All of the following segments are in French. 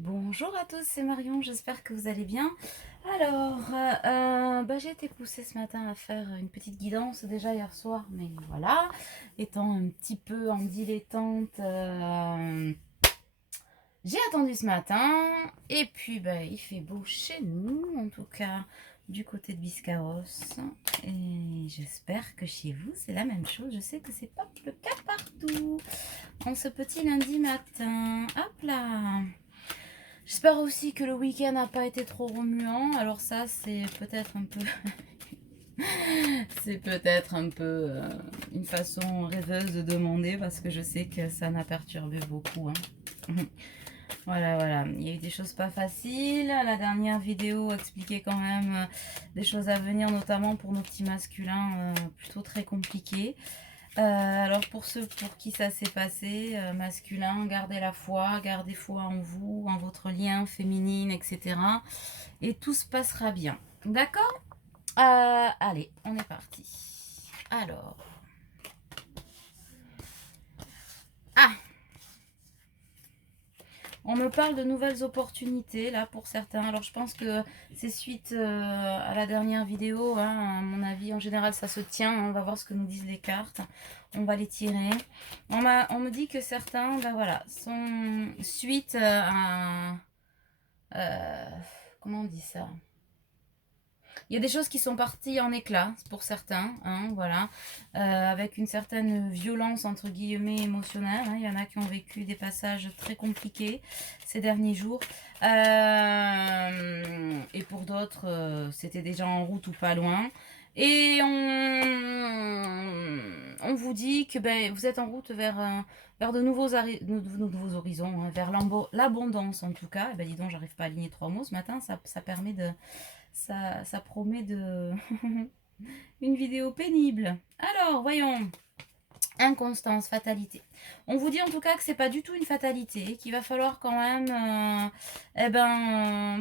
Bonjour à tous, c'est Marion, j'espère que vous allez bien. Alors, j'ai été poussée ce matin à faire une petite guidance déjà hier soir, mais voilà, étant un petit peu en dilettante, j'ai attendu ce matin, et puis il fait beau chez nous, en tout cas du côté de Biscarros, et j'espère que chez vous c'est la même chose. Je sais que c'est pas le cas partout, en ce petit lundi matin. Hop là! J'espère aussi que le week-end n'a pas été trop remuant. Alors ça, c'est peut-être un peu... c'est peut-être un peu une façon rêveuse de demander parce que je sais que ça n'a perturbé beaucoup. Hein. Voilà, voilà. Il y a eu des choses pas faciles. La dernière vidéo expliquait quand même des choses à venir, notamment pour nos petits masculins, plutôt très compliqués. Alors pour ceux pour qui ça s'est passé, masculin, gardez la foi, gardez foi en vous, en votre lien féminine, etc. Et tout se passera bien. D'accord? Allez, on est parti. Alors. Ah, on me parle de nouvelles opportunités là pour certains. Alors je pense que c'est suite à la dernière vidéo. Hein, à mon avis, en général, ça se tient. Hein, on va voir ce que nous disent les cartes. On va les tirer. On me dit que certains, voilà, sont suite à... comment on dit ça? Il y a des choses qui sont parties en éclats pour certains, hein, voilà, avec une certaine violence entre guillemets émotionnelle. Hein. Il y en a qui ont vécu des passages très compliqués ces derniers jours, et pour d'autres, c'était déjà en route ou pas loin. Et on vous dit que vous êtes en route vers de nouveaux horizons, hein, vers l'abondance en tout cas. Dis donc, j'arrive pas à aligner trois mots ce matin, ça permet de ça promet de une vidéo pénible. Alors, voyons. Inconstance, fatalité. On vous dit en tout cas que c'est pas du tout une fatalité, qu'il va falloir quand même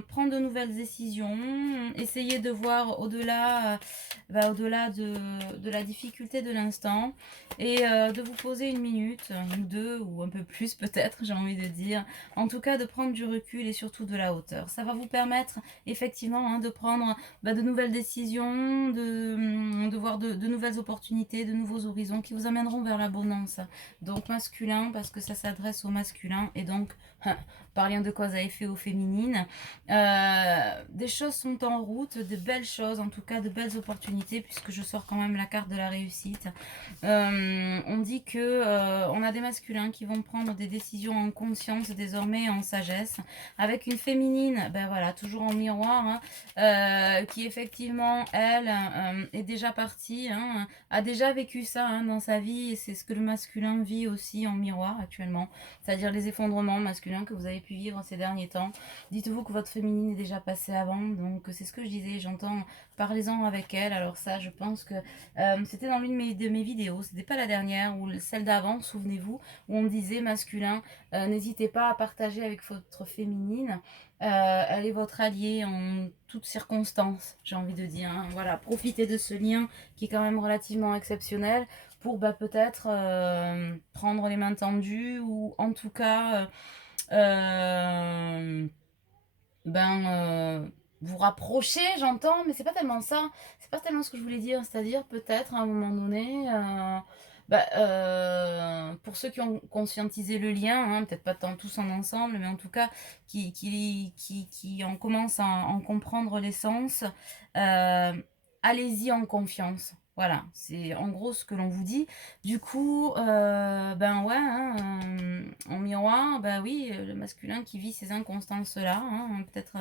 prendre de nouvelles décisions, essayer de voir au-delà au-delà de la difficulté de l'instant et de vous poser une minute, ou deux, ou un peu plus peut-être, j'ai envie de dire. En tout cas, de prendre du recul et surtout de la hauteur. Ça va vous permettre effectivement de prendre de nouvelles décisions, de voir de nouvelles opportunités, de nouveaux horizons qui vous amèneront vers l'abondance. Donc masculin, parce que ça s'adresse au masculin, et donc, par lien de cause à effet au féminine. Des choses sont en route, de belles choses, en tout cas de belles opportunités, puisque je sors quand même la carte de la réussite. On dit que on a des masculins qui vont prendre des décisions en conscience désormais, en sagesse, avec une féminine, voilà, toujours en miroir, hein, qui effectivement, elle, est déjà partie, hein, a déjà vécu ça hein, dans sa vie, et c'est ce que le masculin vit aussi en miroir actuellement, c'est-à-dire les effondrements masculins que vous avez pu vivre ces derniers temps. Dites-vous que votre féminine est déjà passée avant, donc c'est ce que je disais, j'entends, parlez-en avec elle. Alors ça, je pense que c'était dans l'une de mes vidéos, c'était pas la dernière, ou celle d'avant, souvenez-vous, où on disait masculin, n'hésitez pas à partager avec votre féminine. Elle est votre alliée en toutes circonstances, j'ai envie de dire. Hein. Voilà, profitez de ce lien qui est quand même relativement exceptionnel pour peut-être prendre les mains tendues ou en tout cas euh, vous rapprocher, j'entends, mais c'est pas tellement ça. C'est pas tellement ce que je voulais dire. C'est-à-dire peut-être à un moment donné, pour ceux qui ont conscientisé le lien, hein, peut-être pas tant tous en ensemble, mais en tout cas qui en commencent à en comprendre l'essence, euh, allez-y en confiance. Voilà, c'est en gros ce que l'on vous dit. Du coup, ouais, hein, en miroir, oui, le masculin qui vit ces inconstances-là, hein, peut-être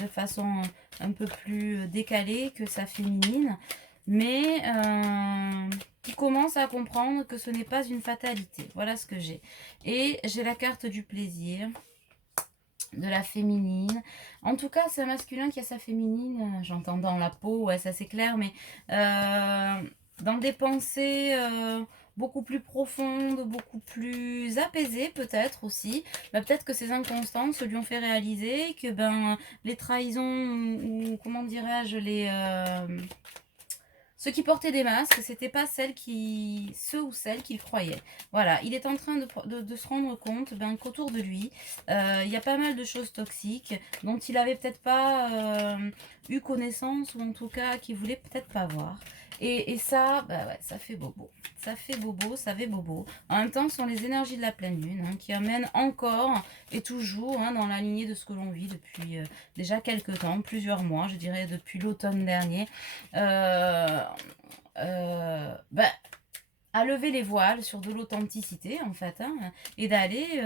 de façon un peu plus décalée que sa féminine, mais qui commence à comprendre que ce n'est pas une fatalité. Voilà ce que j'ai. Et j'ai la carte du plaisir, de la féminine. En tout cas, c'est un masculin qui a sa féminine, j'entends dans la peau, ouais, ça c'est clair, mais dans des pensées beaucoup plus profondes, beaucoup plus apaisées peut-être aussi. Peut-être que ces inconstances lui ont fait réaliser que les trahisons ou comment dirais-je ceux qui portaient des masques, c'était pas ceux ou celles qu'il croyait. Voilà, il est en train de se rendre compte qu'autour de lui, il y a pas mal de choses toxiques dont il avait peut-être pas eu connaissance, ou en tout cas qu'il voulait peut-être pas voir. Et ça, bah ouais, ça fait bobo. Ça fait bobo, ça fait bobo. En même temps, ce sont les énergies de la pleine lune qui amènent encore et toujours dans la lignée de ce que l'on vit depuis déjà quelques temps, plusieurs mois, je dirais depuis l'automne dernier. Euh, bah, à lever les voiles sur de l'authenticité en fait, et d'aller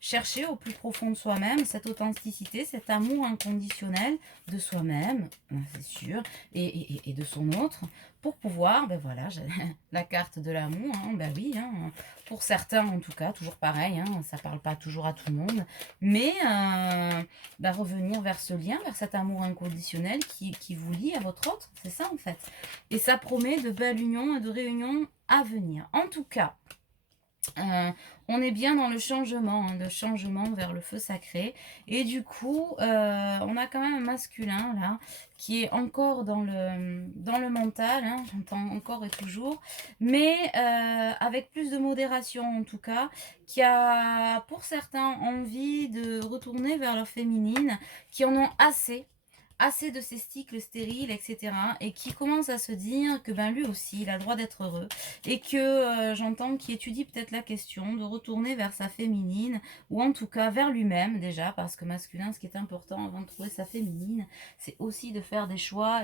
chercher au plus profond de soi-même cette authenticité, cet amour inconditionnel de soi-même, c'est sûr, et de son autre, pour pouvoir, ben voilà, la carte de l'amour, ben oui, pour certains en tout cas, toujours pareil, ça parle pas toujours à tout le monde, mais ben revenir vers ce lien, vers cet amour inconditionnel qui vous lie à votre autre, c'est ça en fait. Et ça promet de belles unions et de réunions à venir. En tout cas, on est bien dans le changement vers le feu sacré. Et du coup, on a quand même un masculin là, qui est encore dans le mental, j'entends encore et toujours, mais avec plus de modération en tout cas, qui a pour certains envie de retourner vers leur féminine, qui en ont assez de ces cycles stériles, etc. Et qui commence à se dire que lui aussi, il a le droit d'être heureux. Et que j'entends qu'il étudie peut-être la question de retourner vers sa féminine, ou en tout cas vers lui-même déjà, parce que masculin, ce qui est important avant de trouver sa féminine, c'est aussi de faire des choix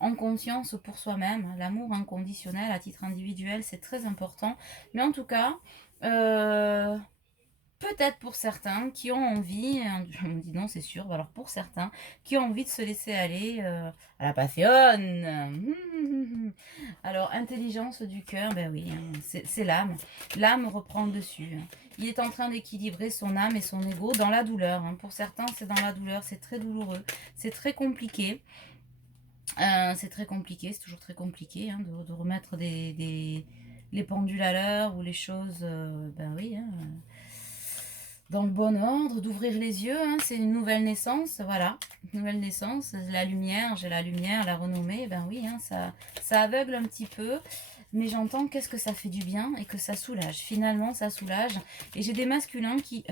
en conscience pour soi-même. L'amour inconditionnel à titre individuel, c'est très important. Mais en tout cas, peut-être pour certains qui ont envie, je me dis non c'est sûr, alors pour certains qui ont envie de se laisser aller à la passion. Alors intelligence du cœur, ben oui, c'est l'âme. L'âme reprend le dessus. Il est en train d'équilibrer son âme et son ego dans la douleur. Pour certains c'est dans la douleur, c'est très douloureux, c'est très compliqué. C'est très compliqué, c'est toujours très compliqué de remettre les pendules à l'heure ou les choses, ben oui, dans le bon ordre, d'ouvrir les yeux, c'est une nouvelle naissance, voilà, une nouvelle naissance, la lumière, j'ai la lumière, la renommée, ben oui, ça aveugle un petit peu, mais j'entends qu'est-ce que ça fait du bien et que ça soulage, finalement ça soulage, et j'ai des masculins qui,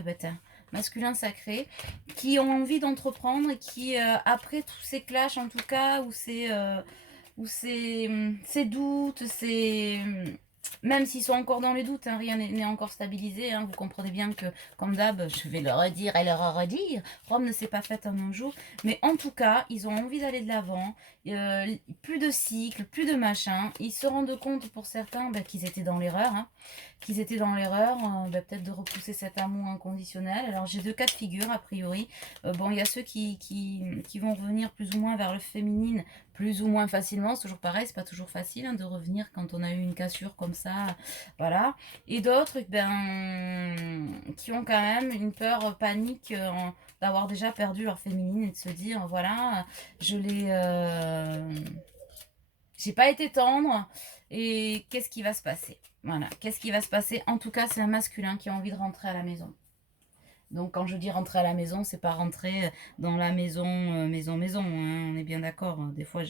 masculins sacrés, qui ont envie d'entreprendre et qui, après tous ces clashs en tout cas, ou ces doutes, même s'ils sont encore dans les doutes, rien n'est encore stabilisé. Vous comprenez bien que, comme d'hab, je vais le redire et le redire, Rome ne s'est pas faite en un jour. Mais en tout cas, ils ont envie d'aller de l'avant. Plus de cycles, plus de machin. Ils se rendent compte pour certains qu'ils étaient dans l'erreur. Peut-être de repousser cet amour inconditionnel. Alors j'ai deux cas de figure a priori. Bon, il y a ceux qui vont revenir plus ou moins vers le féminine, plus ou moins facilement, c'est toujours pareil, c'est pas toujours facile de revenir quand on a eu une cassure comme ça, voilà. Et d'autres, qui ont quand même une peur panique d'avoir déjà perdu leur féminine et de se dire, voilà, j'ai pas été tendre et qu'est-ce qui va se passer? Voilà, qu'est-ce qui va se passer? En tout cas, c'est un masculin qui a envie de rentrer à la maison. Donc quand je dis rentrer à la maison, c'est pas rentrer dans la maison, maison, on est bien d'accord. Des fois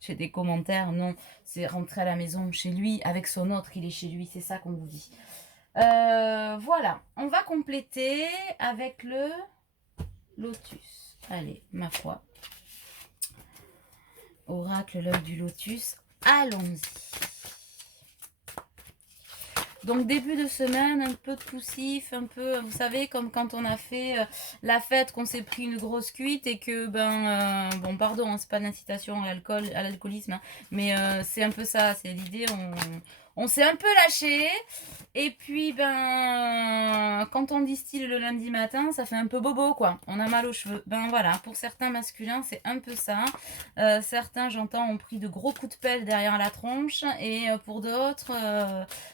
j'ai des commentaires, non, c'est rentrer à la maison chez lui, avec son autre, il est chez lui, c'est ça qu'on vous dit. Voilà, on va compléter avec le lotus. Allez, ma foi. Oracle, l'œil du lotus, allons-y. Donc début de semaine, un peu de poussif, un peu, vous savez, comme quand on a fait la fête, qu'on s'est pris une grosse cuite et que, bon pardon, c'est pas l'incitation à l'alcoolisme, mais c'est un peu ça, c'est l'idée, on s'est un peu lâché, et puis quand on distille le lundi matin, ça fait un peu bobo quoi, on a mal aux cheveux. Voilà, pour certains masculins, c'est un peu ça. Certains, j'entends, ont pris de gros coups de pelle derrière la tronche, et pour d'autres,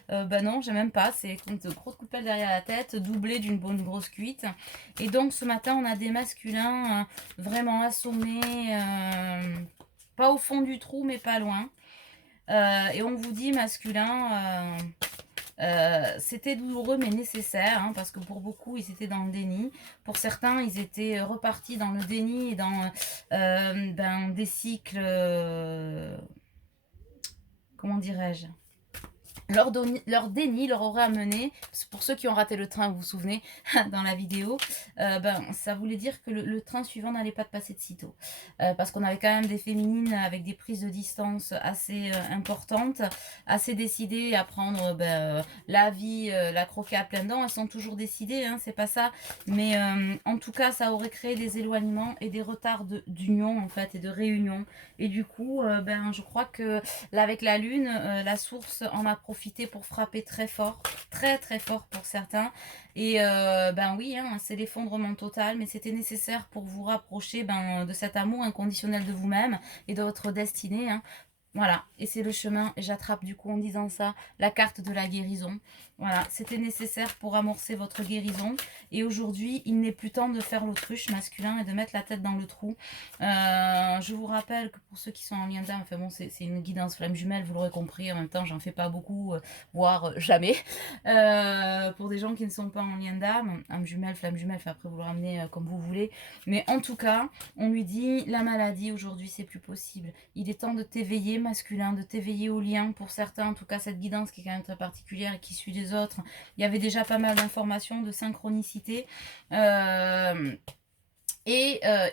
non, j'ai même pas, c'est de gros coups de pelle derrière la tête, doublé d'une bonne grosse cuite. Et donc ce matin, on a des masculins vraiment assommés, pas au fond du trou, mais pas loin. Et on vous dit masculin, c'était douloureux mais nécessaire, parce que pour beaucoup ils étaient dans le déni, pour certains ils étaient repartis dans le déni et dans des cycles comment dirais-je, leur déni leur aurait amené, pour ceux qui ont raté le train, vous vous souvenez, dans la vidéo, ben, ça voulait dire que le train suivant n'allait pas passer de sitôt. Parce qu'on avait quand même des féminines avec des prises de distance assez importantes, assez décidées à prendre la vie, la croquer à pleines dents. Elles sont toujours décidées, hein, c'est pas ça. Mais en tout cas, ça aurait créé des éloignements et des retards d'union, en fait, et de réunion. Et du coup, ben, je crois que là, avec la lune, la source en a profité pour frapper très fort, très très fort pour certains. Et ben oui, hein, c'est l'effondrement total, mais c'était nécessaire pour vous rapprocher ben, de cet amour inconditionnel de vous-même et de votre destinée. Hein. Voilà, et c'est le chemin, et j'attrape du coup en disant ça, la carte de la guérison. Voilà, c'était nécessaire pour amorcer votre guérison. Et aujourd'hui, il n'est plus temps de faire l'autruche masculin et de mettre la tête dans le trou. Je vous rappelle que pour ceux qui sont en lien d'âme, enfin bon, c'est une guidance flamme jumelle, vous l'aurez compris. En même temps, j'en fais pas beaucoup, voire jamais. Pour des gens qui ne sont pas en lien d'âme, âme jumelle, flamme jumelle, enfin après vous le ramenez comme vous voulez. Mais en tout cas, on lui dit, la maladie aujourd'hui, c'est plus possible. Il est temps de t'éveiller masculin, de t'éveiller au lien. Pour certains, en tout cas, cette guidance qui est quand même très particulière et qui suit les autres, il y avait déjà pas mal d'informations, de synchronicité. Il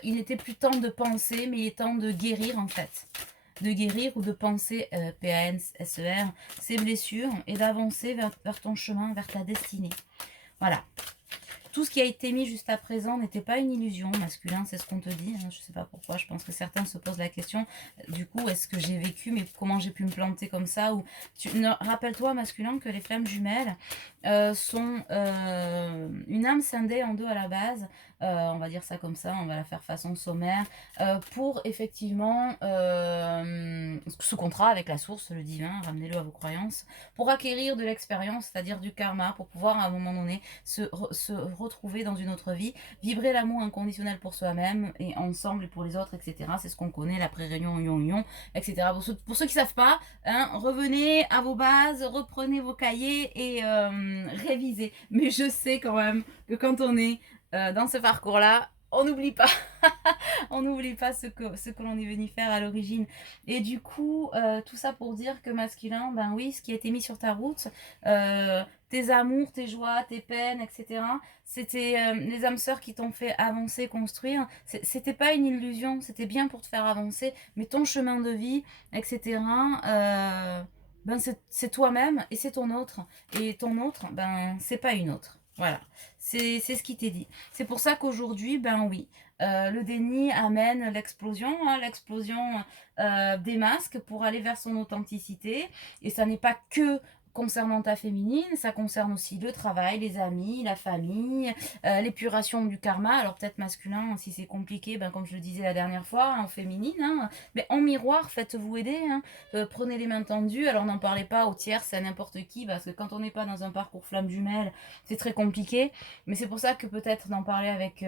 n'était plus temps de penser, mais il est temps de guérir en fait. De guérir ou de penser, PANSER, ses blessures et d'avancer vers ton chemin, vers ta destinée. Voilà. Tout ce qui a été mis juste à présent n'était pas une illusion masculin, c'est ce qu'on te dit. Hein, je ne sais pas pourquoi, je pense que certains se posent la question. Du coup, est-ce que j'ai vécu, mais comment j'ai pu me planter comme ça ou rappelle-toi masculin que les flammes jumelles sont une âme scindée en deux à la base. On va dire ça comme ça, on va la faire façon sommaire, pour effectivement ce contrat avec la source, le divin, ramenez-le à vos croyances, pour acquérir de l'expérience, c'est-à-dire du karma, pour pouvoir à un moment donné se retrouver dans une autre vie, vibrer l'amour inconditionnel pour soi-même et ensemble et pour les autres, etc. C'est ce qu'on connaît, la pré-réunion, union, etc. Pour ceux qui ne savent pas, hein, revenez à vos bases, reprenez vos cahiers et révisez. Mais je sais quand même que quand on est dans ce parcours-là, on n'oublie pas. On n'oublie pas ce que l'on est venu faire à l'origine. Et du coup, tout ça pour dire que masculin, ben oui, ce qui a été mis sur ta route, tes amours, tes joies, tes peines, etc. C'était les âmes sœurs qui t'ont fait avancer, construire. C'était pas une illusion, c'était bien pour te faire avancer, mais ton chemin de vie, etc. Ben c'est toi-même et c'est ton autre. Et ton autre, ben c'est pas une autre. Voilà, c'est ce qui t'est dit. C'est pour ça qu'aujourd'hui, ben oui, le déni amène l'explosion, hein, l'explosion des masques pour aller vers son authenticité. Et ça n'est pas que concernant ta féminine, ça concerne aussi le travail, les amis, la famille, l'épuration du karma. Alors peut-être masculin, si c'est compliqué, ben, comme je le disais la dernière fois, en féminine. Hein, mais en miroir, faites-vous aider. Hein, prenez les mains tendues. Alors n'en parlez pas aux tiers, c'est à n'importe qui, parce que quand on n'est pas dans un parcours flamme jumelle, c'est très compliqué. Mais c'est pour ça que peut-être d'en parler avec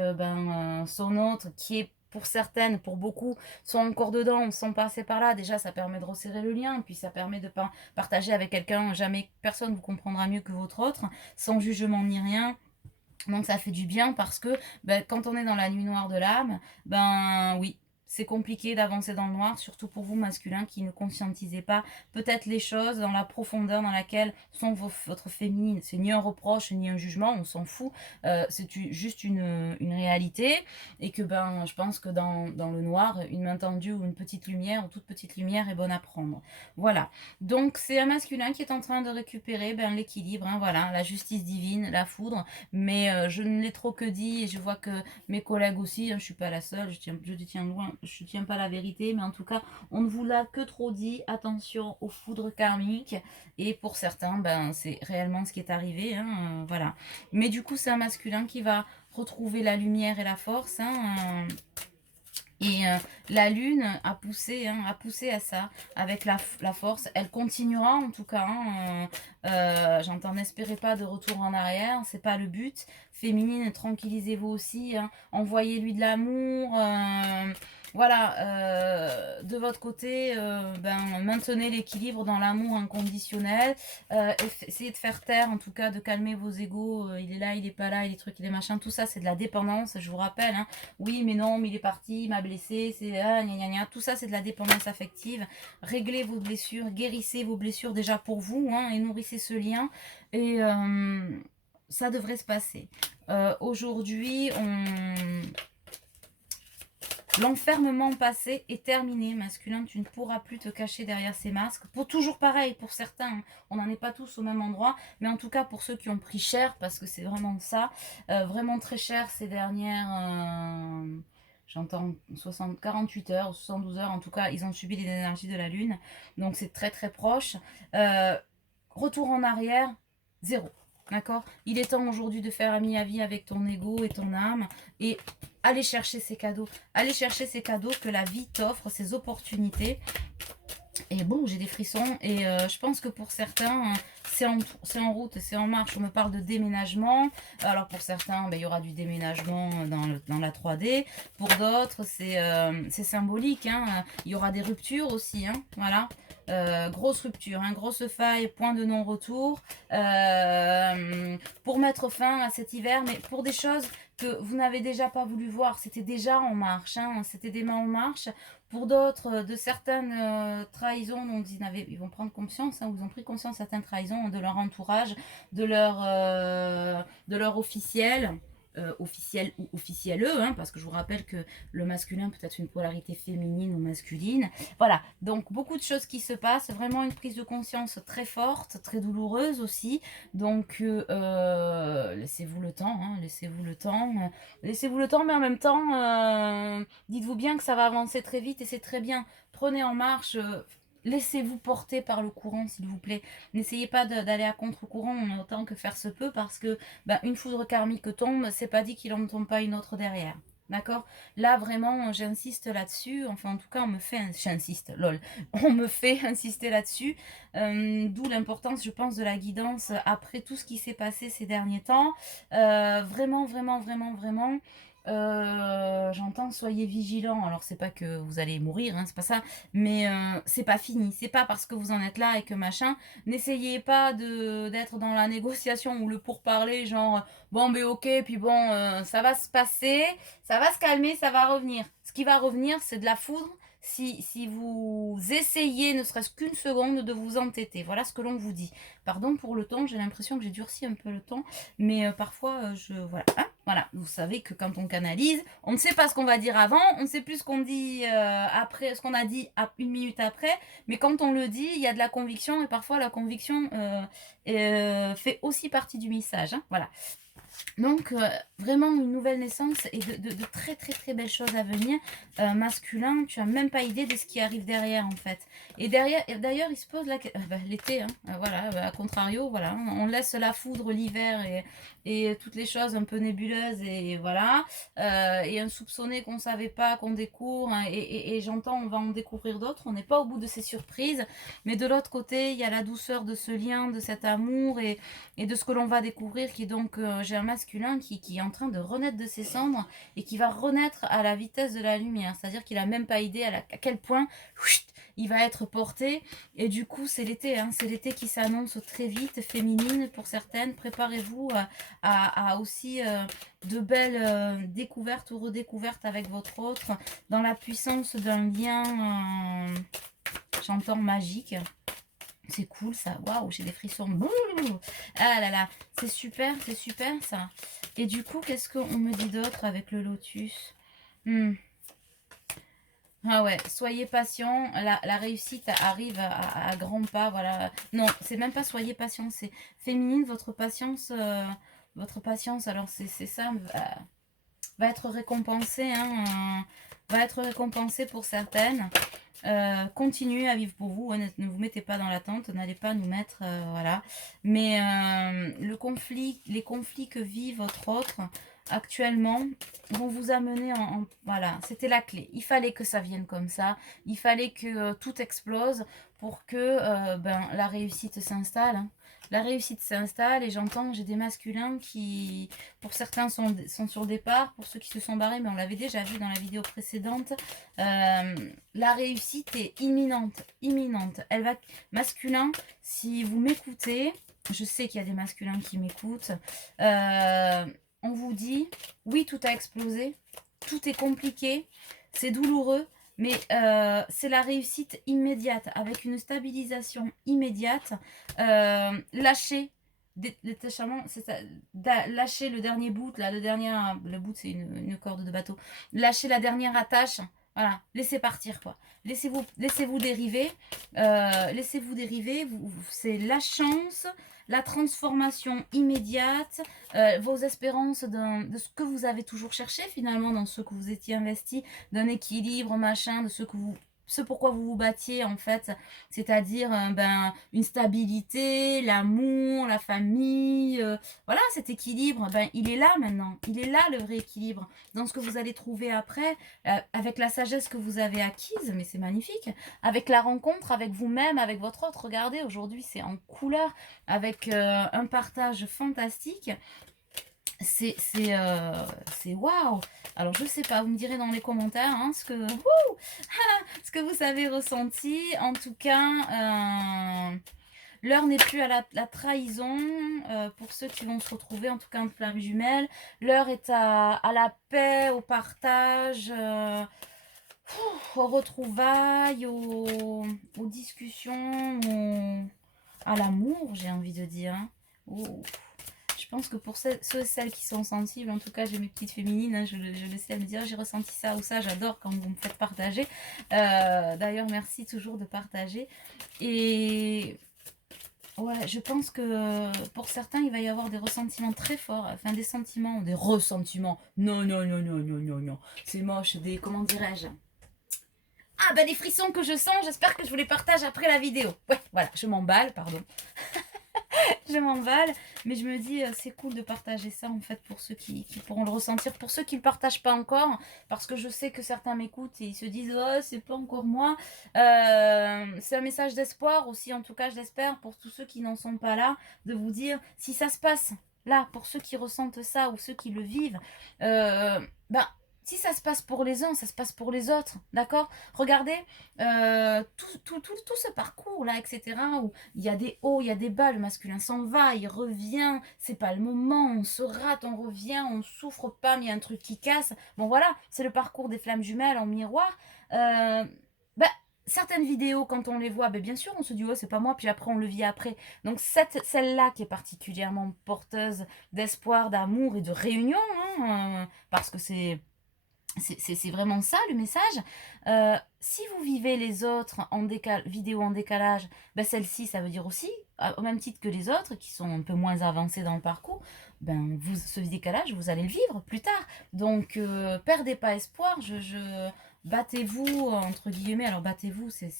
son autre, qui est pour certaines, pour beaucoup, sont encore dedans, sont passés par là. Déjà, ça permet de resserrer le lien, puis ça permet de partager avec quelqu'un. Jamais personne vous comprendra mieux que votre autre, sans jugement ni rien. Donc ça fait du bien parce que ben, quand on est dans la nuit noire de l'âme, ben oui, c'est compliqué d'avancer dans le noir, surtout pour vous masculins qui ne conscientisez pas peut-être les choses dans la profondeur dans laquelle sont votre féminine. C'est ni un reproche ni un jugement, on s'en fout. C'est juste une réalité et que ben je pense que dans le noir, une main tendue ou une petite lumière ou toute petite lumière est bonne à prendre. Voilà. Donc c'est un masculin qui est en train de récupérer ben, l'équilibre, hein, voilà, la justice divine, la foudre. Mais je ne l'ai trop que dit et je vois que mes collègues aussi, hein, je suis pas la seule, je tiens loin, je tiens pas la vérité, mais en tout cas, on ne vous l'a que trop dit, attention aux foudres karmiques, et pour certains, ben, c'est réellement ce qui est arrivé, hein, voilà. Mais du coup, c'est un masculin qui va retrouver la lumière et la force, hein, et la lune a poussé à ça avec la force. Elle continuera en tout cas. Hein, j'entends n'espérez pas de retour en arrière, c'est pas le but. féminine, tranquillisez-vous aussi, hein. Envoyez-lui de l'amour, voilà, de votre côté, maintenez l'équilibre dans l'amour inconditionnel, essayez de faire taire, en tout cas de calmer vos égos, il est là, il est pas là, il est truc, il est machin, tout ça c'est de la dépendance, je vous rappelle, hein. Oui mais non, mais il est parti, il m'a blessé, c'est gna gna gna, tout ça c'est de la dépendance affective. Réglez vos blessures, guérissez vos blessures déjà pour vous, hein, et nourrissez ce lien, et ça devrait se passer. Aujourd'hui, l'enfermement passé est terminé, masculin, tu ne pourras plus te cacher derrière ces masques. Pour toujours pareil, pour certains, hein, on n'en est pas tous au même endroit, mais en tout cas pour ceux qui ont pris cher, parce que c'est vraiment ça, vraiment très cher ces dernières, j'entends 48 heures ou 72 heures, en tout cas, ils ont subi les énergies de la Lune, donc c'est très très proche. Retour en arrière, zéro. D'accord? Il est temps aujourd'hui de faire ami à vie avec ton ego et ton âme et aller chercher ces cadeaux. Aller chercher ces cadeaux que la vie t'offre, ces opportunités. Et bon, j'ai des frissons et je pense que pour certains, c'est en route, c'est en marche. On me parle de déménagement. Alors pour certains, il y aura du déménagement dans la 3D. Pour d'autres, c'est symbolique, hein. Il y aura des ruptures aussi, hein. Voilà. Grosse rupture, hein, grosse faille, point de non-retour, pour mettre fin à cet hiver, mais pour des choses que vous n'avez déjà pas voulu voir, c'était déjà en marche, hein, c'était déjà en marche. Pour d'autres, de certaines trahisons dont ils vont prendre conscience, hein, ils ont pris conscience de certaines trahisons de leur entourage, de leur officiel. Officiel ou officielleux, hein, parce que je vous rappelle que le masculin peut être une polarité féminine ou masculine. Voilà, donc beaucoup de choses qui se passent, vraiment une prise de conscience très forte, très douloureuse aussi. Donc laissez-vous le temps, hein, laissez-vous le temps, laissez-vous le temps, mais en même temps, dites-vous bien que ça va avancer très vite et c'est très bien. Prenez en marche. Laissez-vous porter par le courant, s'il vous plaît. N'essayez pas d'aller à contre-courant autant que faire se peut, parce que une foudre karmique tombe, c'est pas dit qu'il en tombe pas une autre derrière. D'accord? Là, vraiment, j'insiste là-dessus. Enfin, en tout cas, j'insiste, lol. On me fait insister là-dessus. D'où l'importance, je pense, de la guidance après tout ce qui s'est passé ces derniers temps. Vraiment, vraiment, vraiment, vraiment. J'entends soyez vigilants. Alors c'est pas que vous allez mourir, hein, c'est pas ça, mais c'est pas fini. C'est pas parce que vous en êtes là et que machin. N'essayez pas d'être dans la négociation ou le pourparler, genre bon ben ok, puis bon ça va se passer, ça va se calmer, ça va revenir. Ce qui va revenir, c'est de la foudre. Si vous essayez ne serait-ce qu'une seconde de vous entêter, voilà ce que l'on vous dit. Pardon pour le ton, j'ai l'impression que j'ai durci un peu le ton, mais parfois voilà, hein, voilà, vous savez que quand on canalise, on ne sait pas ce qu'on va dire avant, on ne sait plus ce qu'on dit après, ce qu'on a dit une minute après, mais quand on le dit, il y a de la conviction et parfois la conviction fait aussi partie du message, hein, voilà. Donc vraiment une nouvelle naissance et de très très très belles choses à venir. Masculin, tu as même pas idée de ce qui arrive derrière en fait. Et d'ailleurs il se pose l'été, hein, voilà, à contrario, voilà, on laisse la foudre l'hiver et toutes les choses un peu nébuleuses et voilà, et un soupçonné qu'on savait pas, qu'on découvre, hein, et j'entends on va en découvrir d'autres, on n'est pas au bout de ces surprises, mais de l'autre côté il y a la douceur de ce lien, de cet amour et de ce que l'on va découvrir, qui donc, j'ai un masculin qui est en train de renaître de ses cendres et qui va renaître à la vitesse de la lumière. C'est-à-dire qu'il n'a même pas idée à quel point il va être porté. Et du coup, c'est l'été, hein, c'est l'été qui s'annonce très vite, féminine pour certaines. Préparez-vous à aussi de belles découvertes ou redécouvertes avec votre autre, dans la puissance d'un lien, j'entends magique. C'est cool ça, waouh, j'ai des frissons. Ah là là, c'est super ça. Et du coup, qu'est-ce qu'on me dit d'autre avec le lotus? Ah ouais, soyez patient, la réussite arrive à grands pas, voilà. Non, c'est même pas soyez patient, c'est féminine, votre patience, alors c'est ça, va être récompensée, hein, va être récompensée pour certaines. Continuez à vivre pour vous, hein, ne vous mettez pas dans l'attente, n'allez pas nous mettre, voilà. Mais les conflits que vit votre autre actuellement vont vous amener voilà, c'était la clé. Il fallait que ça vienne comme ça, il fallait que tout explose pour que la réussite s'installe, hein. La réussite s'installe et j'entends, j'ai des masculins qui, pour certains, sont sur le départ, pour ceux qui se sont barrés, mais on l'avait déjà vu dans la vidéo précédente, la réussite est imminente, imminente. Elle va, masculin, si vous m'écoutez, je sais qu'il y a des masculins qui m'écoutent, on vous dit, oui, tout a explosé, tout est compliqué, c'est douloureux, mais c'est la réussite immédiate, avec une stabilisation immédiate. Lâchez le détachement, c'est ça, lâchez le dernier bout, là, le bout c'est une corde de bateau, lâchez la dernière attache, voilà, laissez partir quoi. Laissez-vous dériver, c'est la chance, la transformation immédiate, vos espérances de ce que vous avez toujours cherché finalement dans ce que vous étiez investi, d'un équilibre, machin, de ce pourquoi vous vous battiez en fait, c'est-à-dire une stabilité, l'amour, la famille, voilà, cet équilibre, il est là maintenant, il est là le vrai équilibre, dans ce que vous allez trouver après, avec la sagesse que vous avez acquise, mais c'est magnifique, avec la rencontre, avec vous-même, avec votre autre, regardez, aujourd'hui c'est en couleur, avec un partage fantastique, c'est waouh. Alors je sais pas, vous me direz dans les commentaires hein, ce que vous avez ressenti. En tout cas, l'heure n'est plus à la trahison pour ceux qui vont se retrouver, en tout cas en flamme jumelle. L'heure est à la paix, au partage, aux retrouvailles, aux discussions, à l'amour, j'ai envie de dire. Je pense que pour ceux et celles qui sont sensibles, en tout cas j'ai mes petites féminines, hein, je le sais, elles me dire j'ai ressenti ça ou ça, j'adore quand vous me faites partager. D'ailleurs merci toujours de partager. Et ouais, je pense que pour certains il va y avoir des ressentiments très forts, enfin des sentiments, des ressentiments, non, non, non, non, non, non, non, c'est moche, des, comment dirais-je, ah ben des frissons que je sens, j'espère que je vous les partage après la vidéo. Ouais, voilà, je m'emballe, pardon. Je m'emballe, mais je me dis c'est cool de partager ça en fait pour ceux qui pourront le ressentir, pour ceux qui ne le partagent pas encore, parce que je sais que certains m'écoutent et ils se disent oh c'est pas encore moi. C'est un message d'espoir aussi, en tout cas je l'espère pour tous ceux qui n'en sont pas là, de vous dire si ça se passe là pour ceux qui ressentent ça ou ceux qui le vivent, si ça se passe pour les uns, ça se passe pour les autres, d'accord? Regardez tout ce parcours-là, etc., où il y a des hauts, il y a des bas, le masculin s'en va, il revient, c'est pas le moment, on se rate, on revient, on souffre pas, mais il y a un truc qui casse. Bon voilà, c'est le parcours des flammes jumelles en miroir. Certaines vidéos, quand on les voit, bien sûr, on se dit, oh, c'est pas moi, puis après, on le vit après. Donc, celle-là qui est particulièrement porteuse d'espoir, d'amour et de réunion, hein, parce que c'est vraiment ça le message. Si vous vivez les autres en vidéo en décalage, celle-ci, ça veut dire aussi, au même titre que les autres qui sont un peu moins avancés dans le parcours, ce décalage, vous allez le vivre plus tard. Donc, perdez pas espoir. Battez-vous, entre guillemets, alors battez-vous, c'est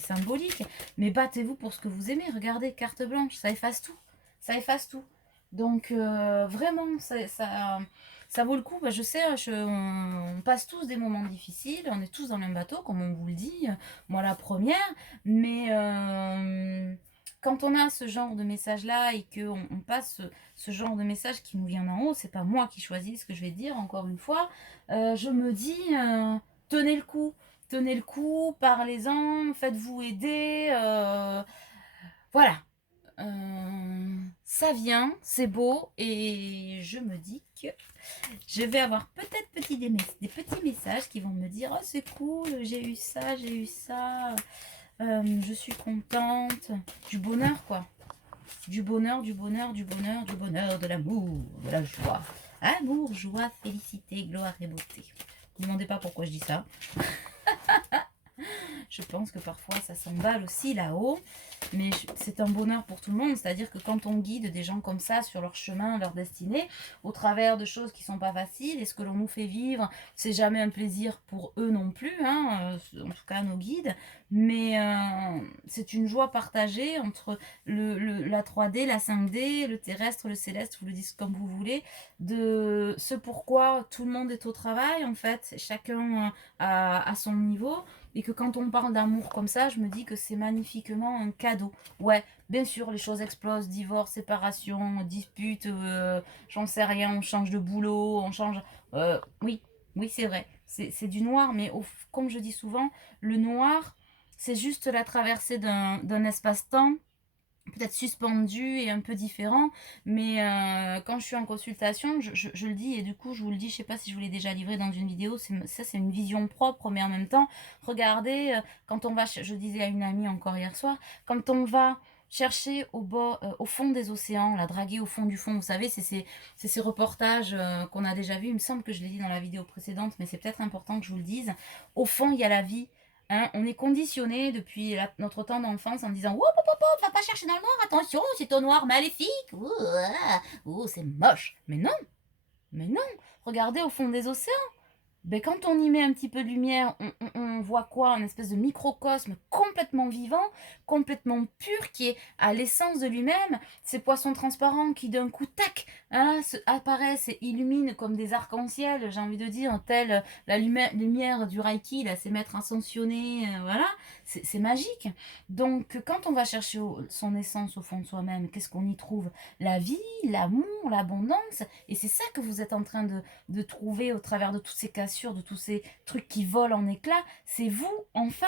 symbolique, mais battez-vous pour ce que vous aimez. Regardez, carte blanche, ça efface tout. Ça efface tout. Donc, vraiment, ça vaut le coup. Je sais, on passe tous des moments difficiles, on est tous dans le même bateau, comme on vous le dit, moi la première, mais quand on a ce genre de message-là et qu'on passe ce genre de message qui nous vient d'en haut, c'est pas moi qui choisis ce que je vais dire, encore une fois, je me dis, tenez le coup, parlez-en, faites-vous aider, voilà. Ça vient, c'est beau, et je me dis que je vais avoir peut-être des petits messages qui vont me dire oh c'est cool, j'ai eu ça, je suis contente, du bonheur quoi, du bonheur, de l'amour, de la joie, amour, joie, félicité, gloire et beauté. Ne me demandez pas pourquoi je dis ça. Je pense que parfois ça s'emballe aussi là-haut, mais c'est un bonheur pour tout le monde, c'est-à-dire que quand on guide des gens comme ça sur leur chemin, leur destinée, au travers de choses qui sont pas faciles, et ce que l'on nous fait vivre, c'est jamais un plaisir pour eux non plus, hein, en tout cas nos guides, mais c'est une joie partagée entre la 3D, la 5D, le terrestre, le céleste, vous le dites comme vous voulez, de ce pourquoi tout le monde est au travail en fait, chacun à son niveau, et que quand on parle d'amour comme ça, je me dis que c'est magnifiquement un cadeau. Ouais, bien sûr, les choses explosent, divorce, séparation, dispute, j'en sais rien, on change de boulot, on change... oui, oui, c'est vrai, c'est du noir, mais comme je dis souvent, le noir, c'est juste la traversée d'un espace-temps, peut-être suspendu et un peu différent, mais quand je suis en consultation, je le dis, et du coup je vous le dis, je sais pas si je vous l'ai déjà livré dans une vidéo, ça c'est une vision propre, mais en même temps, regardez, quand on va, je disais à une amie encore hier soir, quand on va chercher au fond des océans, la draguer au fond du fond, vous savez, c'est ces reportages qu'on a déjà vus, il me semble que je l'ai dit dans la vidéo précédente, mais c'est peut-être important que je vous le dise, au fond il y a la vie. Hein, on est conditionné depuis notre temps d'enfance en disant: «Ouh, va pas chercher dans le noir, attention, c'est au noir maléfique, ouh, ah, ouh, c'est moche.» Mais non, regardez au fond des océans. Ben, quand on y met un petit peu de lumière, on voit quoi? Un espèce de microcosme complètement vivant, complètement pur, qui est à l'essence de lui-même. Ces poissons transparents qui d'un coup, tac, hein, apparaissent et illuminent comme des arcs-en-ciel, j'ai envie de dire, telle la lumière du Reiki, là, ces maîtres ascensionnés, voilà, c'est magique. Donc quand on va chercher son essence au fond de soi-même, qu'est-ce qu'on y trouve? La vie, l'amour, l'abondance, et c'est ça que vous êtes en train de trouver au travers de toutes ces cassures, de tous ces trucs qui volent en éclats, c'est vous, enfin.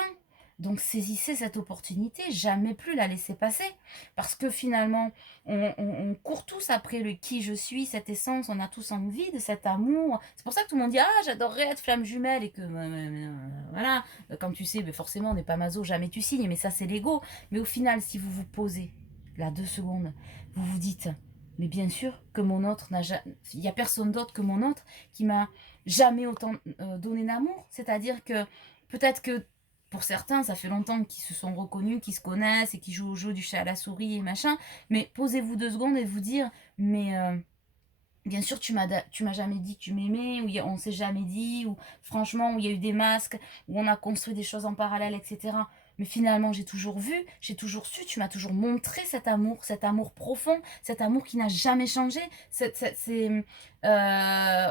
Donc saisissez cette opportunité, jamais plus la laisser passer. Parce que finalement, on court tous après le qui je suis, cette essence, on a tous envie de cet amour. C'est pour ça que tout le monde dit: «Ah, j'adorerais être flamme jumelle», et que, voilà, comme tu sais, mais forcément, on n'est pas maso, jamais tu signes, mais ça c'est l'ego. Mais au final, si vous vous posez, là, 2 secondes, vous vous dites: mais bien sûr que mon autre n'a jamais... Il n'y a personne d'autre que mon autre qui m'a jamais autant donné d'amour. C'est-à-dire que peut-être que pour certains, ça fait longtemps qu'ils se sont reconnus, qu'ils se connaissent et qu'ils jouent au jeu du chat à la souris et machin. Mais posez-vous 2 secondes et vous dire: mais bien sûr, tu m'as jamais dit que tu m'aimais, ou on s'est jamais dit, ou franchement, où il y a eu des masques, où on a construit des choses en parallèle, etc. Mais finalement, j'ai toujours vu, j'ai toujours su, tu m'as toujours montré cet amour profond, cet amour qui n'a jamais changé. C'est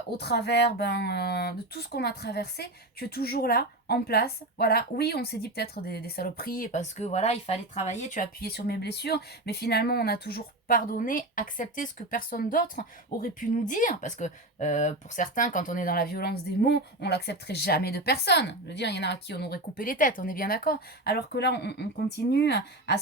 au travers de tout ce qu'on a traversé, tu es toujours là, en place. Voilà, oui, on s'est dit peut-être des saloperies, parce que voilà, il fallait travailler, tu as appuyé sur mes blessures, mais finalement, on a toujours pardonné, accepté ce que personne d'autre aurait pu nous dire, parce que pour certains, quand on est dans la violence des mots, on l'accepterait jamais de personne. Je veux dire, il y en a à qui on aurait coupé les têtes, on est bien d'accord. Alors que là, on continue à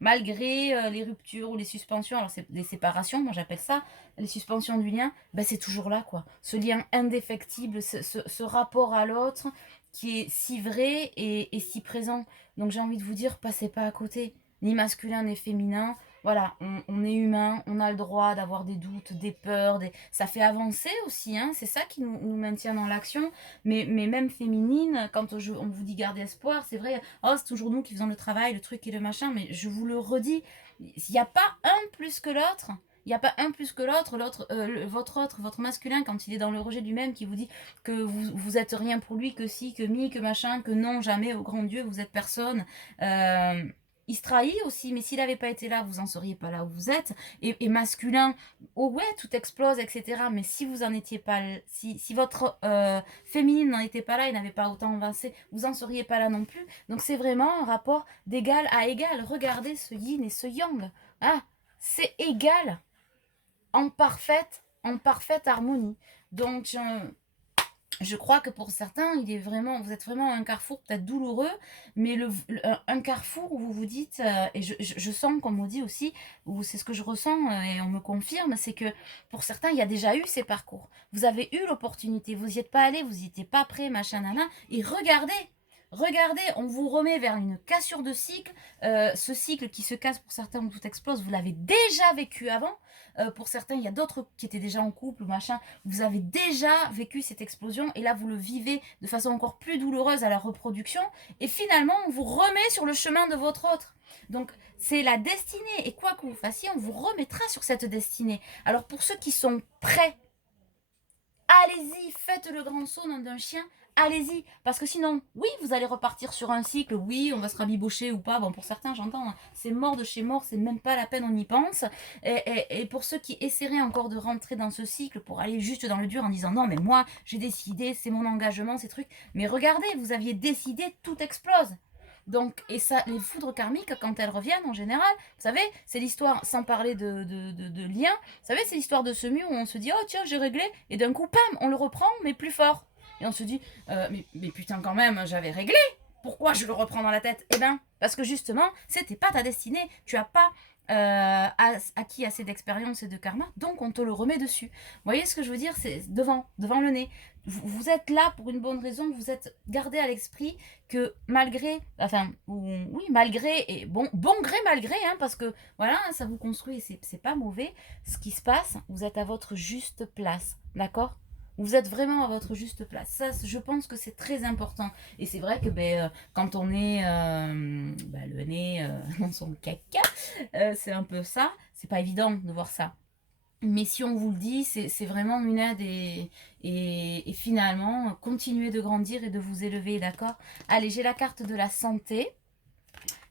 malgré les ruptures ou les suspensions, alors c'est des séparations, moi j'appelle ça, les suspensions du lien, ben c'est toujours là, quoi. Ce lien indéfectible, ce rapport à l'autre qui est si vrai et si présent. Donc j'ai envie de vous dire, passez pas à côté, ni masculin ni féminin. Voilà, on est humain, on a le droit d'avoir des doutes, des peurs, ça fait avancer aussi, hein, c'est ça qui nous maintient dans l'action, mais même féminine, quand on vous dit garder espoir, c'est vrai, oh, c'est toujours nous qui faisons le travail, le truc et le machin, mais je vous le redis, il n'y a pas un plus que l'autre. Il n'y a pas un plus que l'autre, votre masculin, quand il est dans le rejet du même, qui vous dit que vous êtes rien pour lui, que si, que mi, que machin, que non, jamais, au grand Dieu, vous êtes personne. Il se trahit aussi, mais s'il n'avait pas été là, vous n'en seriez pas là où vous êtes. Et masculin, oh ouais, tout explose, etc. Mais si vous en étiez pas, si votre féminine n'en était pas là et n'avait pas autant avancé, vous n'en seriez pas là non plus. Donc c'est vraiment un rapport d'égal à égal. Regardez ce yin et ce yang. Ah, c'est égal en parfaite harmonie. Donc je crois que pour certains, vous êtes vraiment à un carrefour peut-être douloureux, mais un carrefour où vous vous dites, et je sens qu'on me dit aussi, ou c'est ce que je ressens et on me confirme, c'est que pour certains, il y a déjà eu ces parcours. Vous avez eu l'opportunité, vous n'y êtes pas allé, vous n'y étiez pas prêt, machin, nana, et regardez, on vous remet vers une cassure de cycle, ce cycle qui se casse pour certains ou tout explose, vous l'avez déjà vécu avant. Pour certains, il y a d'autres qui étaient déjà en couple ou machin, vous avez déjà vécu cette explosion et là vous le vivez de façon encore plus douloureuse à la reproduction et finalement on vous remet sur le chemin de votre autre. Donc c'est la destinée et quoi que vous fassiez, on vous remettra sur cette destinée. Alors pour ceux qui sont prêts allez-y, faites le grand saut nom d'un chien, allez-y, parce que sinon, oui, vous allez repartir sur un cycle, oui, on va se rabibocher ou pas, bon, pour certains, j'entends, hein, c'est mort de chez mort, c'est même pas la peine, on y pense, et pour ceux qui essaieraient encore de rentrer dans ce cycle, pour aller juste dans le dur en disant, non, mais moi, j'ai décidé, c'est mon engagement, ces trucs, mais regardez, vous aviez décidé, tout explose. Donc, et ça, les foudres karmiques, quand elles reviennent en général, vous savez, c'est l'histoire, sans parler de lien, vous savez, c'est l'histoire de ce mur où on se dit, oh tiens, j'ai réglé, et d'un coup, pam, on le reprend, mais plus fort. Et on se dit, mais putain, quand même, j'avais réglé. Pourquoi je le reprends dans la tête? Eh ben, parce que justement, c'était pas ta destinée. Tu as pas acquis assez d'expérience et de karma, donc on te le remet dessus. Vous voyez ce que je veux dire? C'est devant le nez. Vous êtes là pour une bonne raison, vous êtes gardé à l'esprit que malgré, enfin, oui, malgré, et bon gré malgré, hein, parce que voilà, ça vous construit, c'est pas mauvais, ce qui se passe, vous êtes à votre juste place, d'accord? Vous êtes vraiment à votre juste place. Ça, je pense que c'est très important. Et c'est vrai que quand on est le nez dans son caca, c'est un peu ça. C'est pas évident de voir ça. Mais si on vous le dit, c'est vraiment une aide et finalement, continuez de grandir et de vous élever, d'accord? Allez, j'ai la carte de la santé.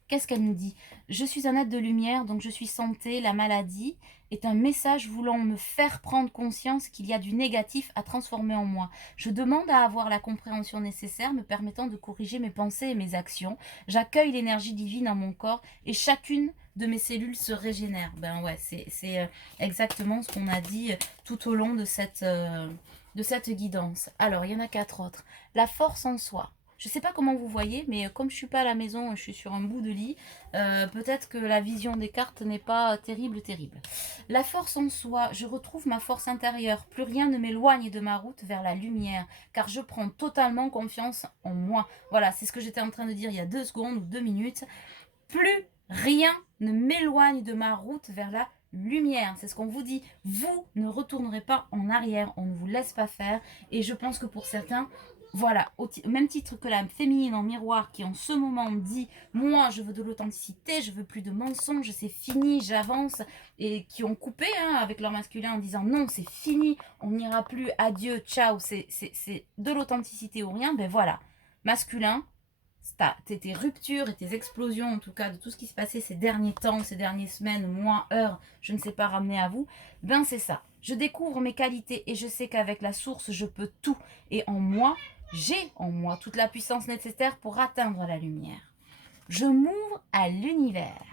Qu'est-ce qu'elle nous dit? Je suis un être de lumière, donc je suis santé. La maladie est un message voulant me faire prendre conscience qu'il y a du négatif à transformer en moi. Je demande à avoir la compréhension nécessaire me permettant de corriger mes pensées et mes actions. J'accueille l'énergie divine en mon corps et chacune de mes cellules se régénère. Ben ouais, c'est exactement ce qu'on a dit tout au long de cette guidance. Alors, il y en a 4 autres. La force en soi. Je ne sais pas comment vous voyez, mais comme je ne suis pas à la maison, je suis sur un bout de lit, peut-être que la vision des cartes n'est pas terrible. La force en soi, je retrouve ma force intérieure. Plus rien ne m'éloigne de ma route vers la lumière, car je prends totalement confiance en moi. Voilà, c'est ce que j'étais en train de dire il y a 2 secondes ou 2 minutes. Plus rien ne m'éloigne de ma route vers la lumière. C'est ce qu'on vous dit. Vous ne retournerez pas en arrière. On ne vous laisse pas faire. Et je pense que pour certains, voilà, au même titre que la féminine en miroir qui en ce moment dit moi je veux de l'authenticité, je veux plus de mensonges, c'est fini, j'avance, et qui ont coupé avec leur masculin en disant non c'est fini, on n'ira plus, adieu, ciao, c'est de l'authenticité ou rien, ben voilà, masculin, tes ruptures et tes explosions en tout cas de tout ce qui se passait ces derniers temps, ces dernières semaines, mois, heures, je ne sais pas ramener à vous, ben c'est ça. Je découvre mes qualités et je sais qu'avec la source je peux tout, et en moi j'ai en moi toute la puissance nécessaire pour atteindre la lumière. Je m'ouvre à l'univers.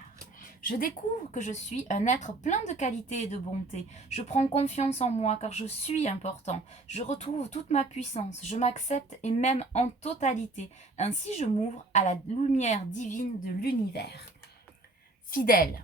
Je découvre que je suis un être plein de qualités et de bonté. Je prends confiance en moi car je suis important. Je retrouve toute ma puissance. Je m'accepte et m'aime en totalité. Ainsi je m'ouvre à la lumière divine de l'univers. Fidèle.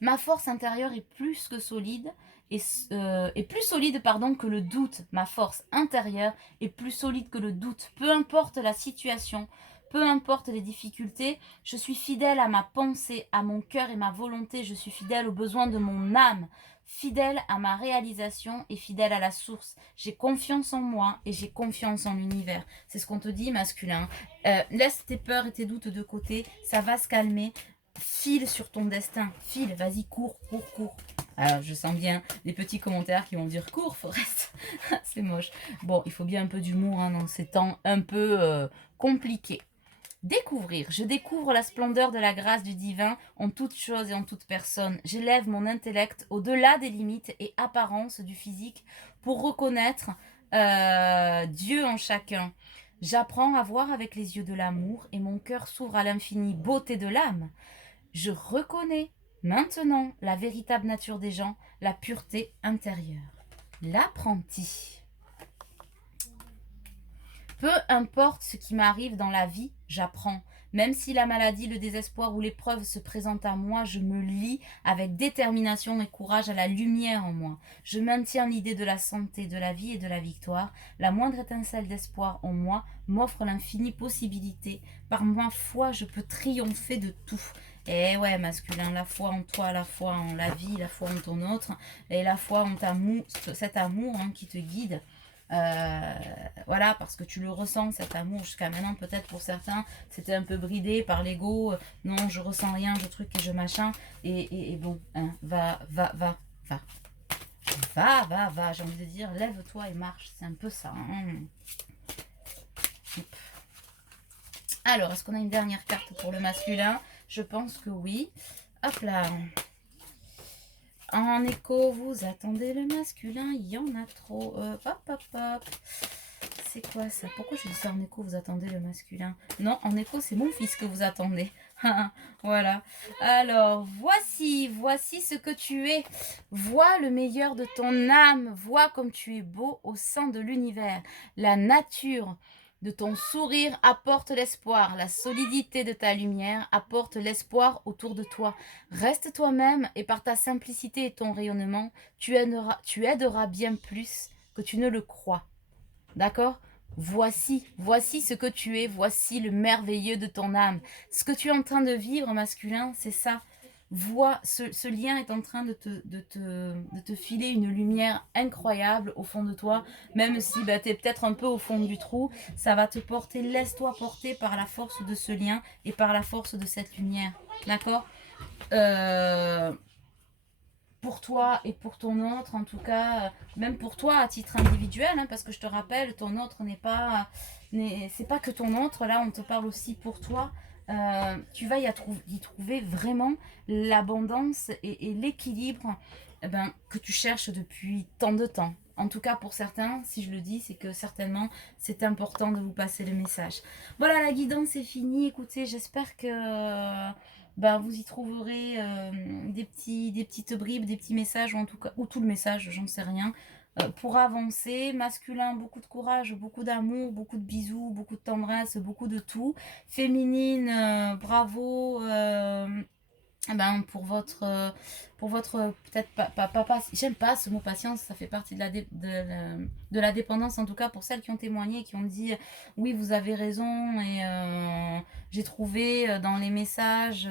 Ma force intérieure est plus que solide et plus solide que le doute. Ma force intérieure est plus solide que le doute. Peu importe la situation, peu importe les difficultés, je suis fidèle à ma pensée, à mon cœur et ma volonté. Je suis fidèle aux besoins de mon âme, fidèle à ma réalisation et fidèle à la source. J'ai confiance en moi et j'ai confiance en l'univers. C'est ce qu'on te dit, masculin. Laisse tes peurs et tes doutes de côté, ça va se calmer. File sur ton destin, file, vas-y, cours. Alors, je sens bien des petits commentaires qui vont dire cours, Forest. C'est moche. Bon, il faut bien un peu d'humour dans ces temps un peu compliqués. Découvrir. Je découvre la splendeur de la grâce du divin en toute chose et en toute personne. J'élève mon intellect au-delà des limites et apparences du physique pour reconnaître Dieu en chacun. J'apprends à voir avec les yeux de l'amour et mon cœur s'ouvre à l'infinie beauté de l'âme. Je reconnais maintenant la véritable nature des gens, la pureté intérieure. L'apprenti. Peu importe ce qui m'arrive dans la vie, j'apprends. Même si la maladie, le désespoir ou l'épreuve se présentent à moi, je me lie avec détermination et courage à la lumière en moi. Je maintiens l'idée de la santé, de la vie et de la victoire. La moindre étincelle d'espoir en moi m'offre l'infinie possibilité. Par ma foi, je peux triompher de tout. Et ouais, masculin, la foi en toi, la foi en la vie, la foi en ton autre, et la foi en cet amour qui te guide. Voilà, parce que tu le ressens, cet amour. Jusqu'à maintenant, peut-être pour certains, c'était un peu bridé par l'ego. Non, je ressens rien, je truc et je machin. Et bon, va. Va, j'ai envie de dire, lève-toi et marche, c'est un peu ça. Hein. Alors, est-ce qu'on a une dernière carte pour le masculin? Je pense que oui. Hop là. En écho, vous attendez le masculin, il y en a trop. Hop. C'est quoi ça? Pourquoi je dis ça en écho, vous attendez le masculin? Non, en écho, c'est mon fils que vous attendez. Voilà. Alors, voici ce que tu es. Vois le meilleur de ton âme. Vois comme tu es beau au sein de l'univers. La nature de ton sourire apporte l'espoir. La solidité de ta lumière apporte l'espoir autour de toi. Reste toi-même et par ta simplicité et ton rayonnement, tu aideras bien plus que tu ne le crois. D'accord? Voici ce que tu es, voici le merveilleux de ton âme. Ce que tu es en train de vivre, masculin, c'est ça. Vois, ce lien est en train de te filer une lumière incroyable au fond de toi, même si bah, tu es peut-être un peu au fond du trou, ça va te porter, laisse-toi porter par la force de ce lien et par la force de cette lumière. D'accord? Pour toi et pour ton autre, en tout cas, même pour toi à titre individuel, hein, parce que je te rappelle, ton autre c'est pas que ton autre, là on te parle aussi pour toi. Tu vas y trouver vraiment l'abondance et l'équilibre que tu cherches depuis tant de temps. En tout cas pour certains, si je le dis, c'est que certainement c'est important de vous passer le message. Voilà, la guidance est finie. Écoutez, j'espère que vous y trouverez des petites bribes, des petits messages, ou en tout cas, ou tout le message, j'en sais rien, pour avancer. Masculin, beaucoup de courage, beaucoup d'amour, beaucoup de bisous, beaucoup de tendresse, beaucoup de tout. Féminine, bravo. Pour votre peut-être pas j'aime pas ce mot patience, ça fait partie de la dépendance, en tout cas pour celles qui ont témoigné, qui ont dit oui vous avez raison, et j'ai trouvé dans les messages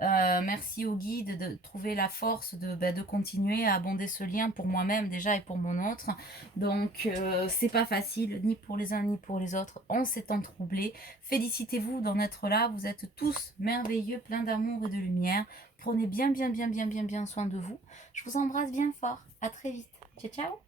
merci au guide de trouver la force de continuer à abonder ce lien pour moi-même déjà et pour mon autre. Donc c'est pas facile ni pour les uns ni pour les autres, on s'est troublé. Félicitez-vous d'en être là, vous êtes tous merveilleux, plein d'amour et de lumière. Prenez bien soin de vous. Je vous embrasse bien fort. À très vite. Ciao, ciao.